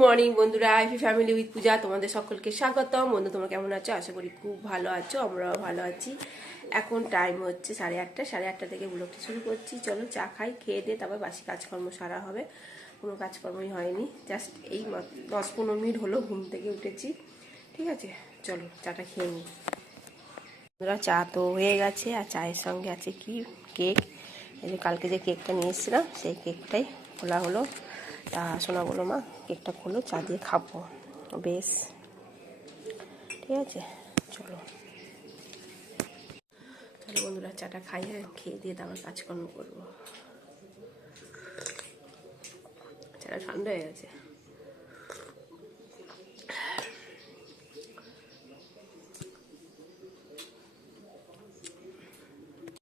Morning বন্ধুরা, আইফি family with পূজা তোমাদের সকলকে স্বাগতম। বন্ধু তোমরা কেমন আছো? আশা করি খুব ভালো আছো, আমরাও ভালো আছি। এখন টাইম হচ্ছে 8:30। 8:30 থেকে ব্লগটি শুরু করছি। চলো চা খাই, খেয়ে দিয়ে তারপর বাসি কাজকর্ম সারা হবে। কোনো কাজকর্মই হয়নি, জাস্ট এই 10-15 মিনিট হলো ঘুম থেকে উঠেছি। ঠিক আছে, চলো চাটা খেয়ে নিই। বন্ধুরা চা তো হয়ে গেছে, আর চায়ের সঙ্গে আছে কি কেক। এই যে কালকে যে কেকটা নিয়ে এসেছিলাম সেই কেকটাই খোলা হলো। তা শোনা বলো মা, কেকটা খোলো, চা দিয়ে খাবো বেশ। ঠিক আছে, চলো তাহলে বন্ধুরা চাটা খাই, খেয়ে দিয়ে তারপর কাজকর্ম করবো। চাটা ঠান্ডা হয়ে গেছে।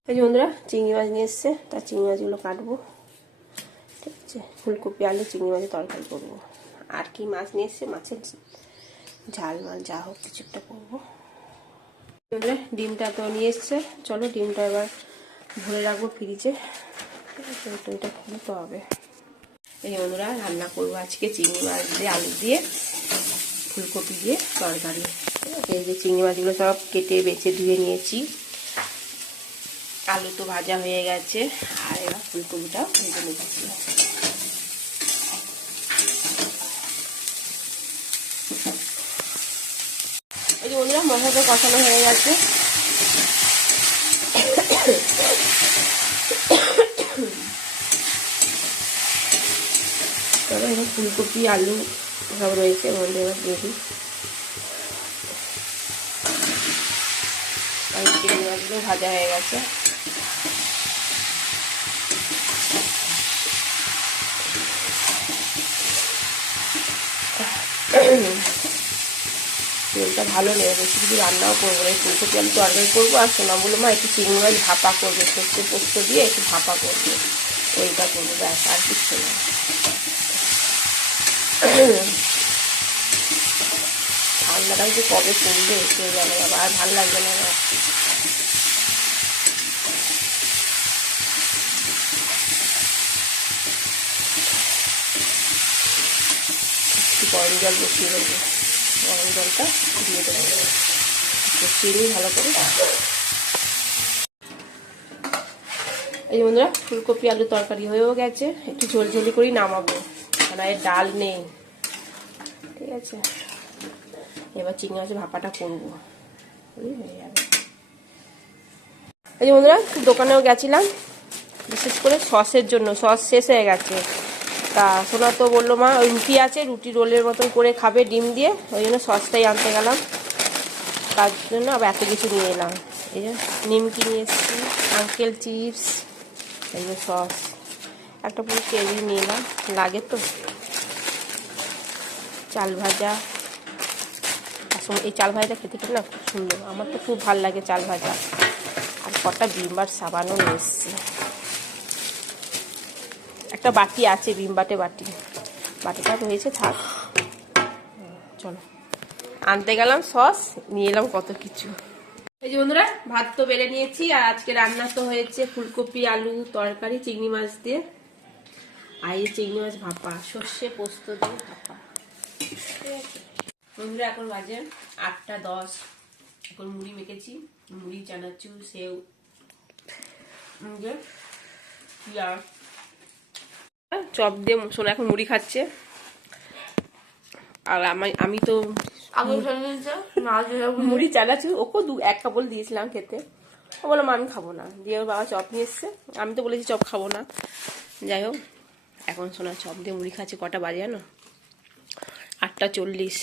এই যে বন্ধুরা চিংড়ি মাছ নিয়ে এসছে, তার চিংড়ি মাছগুলো কাটবো। ঠিক আছে, ফুলকপি আলু চিংড়ি মাছের তরকারি করবো। আর কি মাছ নিয়ে এসছে, মাছের ঝাল মাছ যা হোক কিছু একটা করবো। ডিমটা তো নিয়ে এসছে, চলো ডিমটা এবার ভরে রাখবো ফ্রিজে। ঠিক আছে, তো এটা খুলতে হবে। এই বন্ধুরা রান্না করবো আজকে চিংড়ি মাছ দিয়ে আলু দিয়ে ফুলকপি দিয়ে তরকারি। ঠিক আছে, এই যে চিংড়ি মাছগুলো সব কেটে বেছে ধুয়ে নিয়েছি। আলু তো ভাজা হয়ে গেছে, আর এবার ফুলকপিটা ভেজে নিচ্ছি। এই যে বন্ধুরা মশলাটা কষানো হয়ে গেছে। তবে এবার ফুলকপি আলু সব রয়েছে, মধ্যে এবার দিয়ে দিই। আর চিংড়ি মাছগুলো ভাজা হয়ে গেছে। তেলটা ভালো নেই, বেশি কিছু রান্নাও করবো না। ফুলকপি আলু তরকারি করবো, আর সোনা বলে মা একটু চিংড়ি মাছ ভাপা করবে, সর্ষে পোস্ত দিয়ে একটু ভাপা করবে, ওইটা করবো ব্যাস, আর কিছু না। ঠান্ডাটা যে কবে কমবে কেউ জানে বাবা, আর ভালো লাগবে না আমার। একটু গরম জল বসিয়ে দেবো, গরম জলটা দিয়ে দেবো, কষিয়ে নিই ভালো করে। এই বন্ধুরা ফুলকপি আলু তরকারি হয়েও গেছে, একটু ঝোলঝোলি করেই নামাবো, কারণ এর ডাল নেই। ঠিক আছে, এবার চিংড়ি মাছের ভাপাটা করবো, হয়ে যাবে। এই যে বন্ধুরা দোকানেও গেছিলাম বিশেষ করে সসের জন্য, সস শেষ হয়ে গেছে। তা সোনা তো বললো মা ওই রুটি আছে, রুটি রোলের মতন করে খাবে ডিম দিয়ে, ওই জন্য সসটাই আনতে গেলাম। তার জন্য আবার এত কিছু নিয়ে এলাম। এই যে নিমকি নিয়ে এসেছি, আঙ্কেল চিপস, এই যে সস, একটা পুরো কেজি নিয়ে এলাম, লাগে তো। চাল ভাজা, এই চাল ভাজাটা খেতে খেতে না খুব সুন্দর, আমার তো খুব ভালো লাগে চাল ভাজা। আর কটা ভিমবার সাবানও নিয়ে এসেছি। একটা বাটি আছে, ভিমবাটে বাটিটা রয়েছে, থাক। চলো আনতে গেলাম সস, নিয়ে এলাম কত কিছু। এই যে বন্ধুরা ভাত তো বেড়ে নিয়েছি, আর আজকে রান্না তো হয়েছে ফুলকপি আলু তরকারি চিংড়ি মাছ দিয়ে, আর এই চিংড়ি মাছ ভাপা, সর্ষে পোস্ত দিয়ে ভাপা। ঠিক আছে বন্ধুরা, এখন বাজে 8:10। এখন মুড়ি মেখেছি, মুড়ি চানাচুর সেও চপ দিয়ে শোনা এখন মুড়ি খাচ্ছে। আর আমি তো মুড়ি চানাচুর ওকে এক কাপড় দিয়েছিলাম খেতে, ও বললাম আমি খাবো না, দিয়ে ওর বাবা চপ নিয়ে এসছে, আমি তো বলেছি চপ খাবো না। যাই হোক এখন শোনা চপ দিয়ে মুড়ি খাচ্ছে। কটা বাজে জানো? 8:40।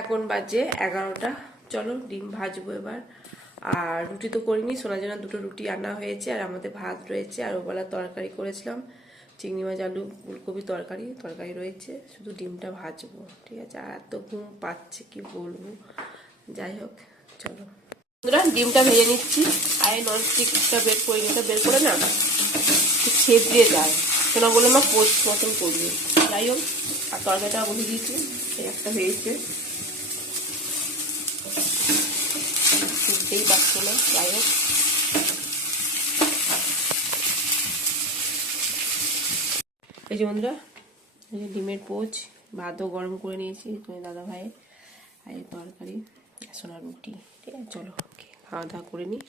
এখন বাজে 11টা। চলো ডিম ভাজবো এবার। আর রুটি তো করিনি, সোনার জন্য 2টো রুটি আনা হয়েছে, আর আমাদের ভাত রয়েছে, আর ওবেলা তরকারি করেছিলাম চিংড়ি মাছ আলু ফুলকপি তরকারি রয়েছে, শুধু ডিমটা ভাজবো। ঠিক আছে, আর এত ঘুম পাচ্ছে কি বলবো। যাই হোক চলো বন্ধুরা ডিমটা ভেজে নিচ্ছি। আর ননস্টিকটা বের করে নিতে, বের করে না ছেদ দিয়ে যায়, সোনা বলে মা পোস্ট মতন করবে। যাই হোক, আর তরকারিটা বলে দিয়েছি, একটা হয়েছে, বুঝতেই পারছি না। যাই হোক এই যে বন্ধুরা, এই যে ডিমের পোচ, ভাতও গরম করে নিয়েছি দাদা ভাইয়ের, আর এই তরকারি, সোনার রুটি। ঠিক আছে, চলো খাওয়া দাওয়া করে নিই।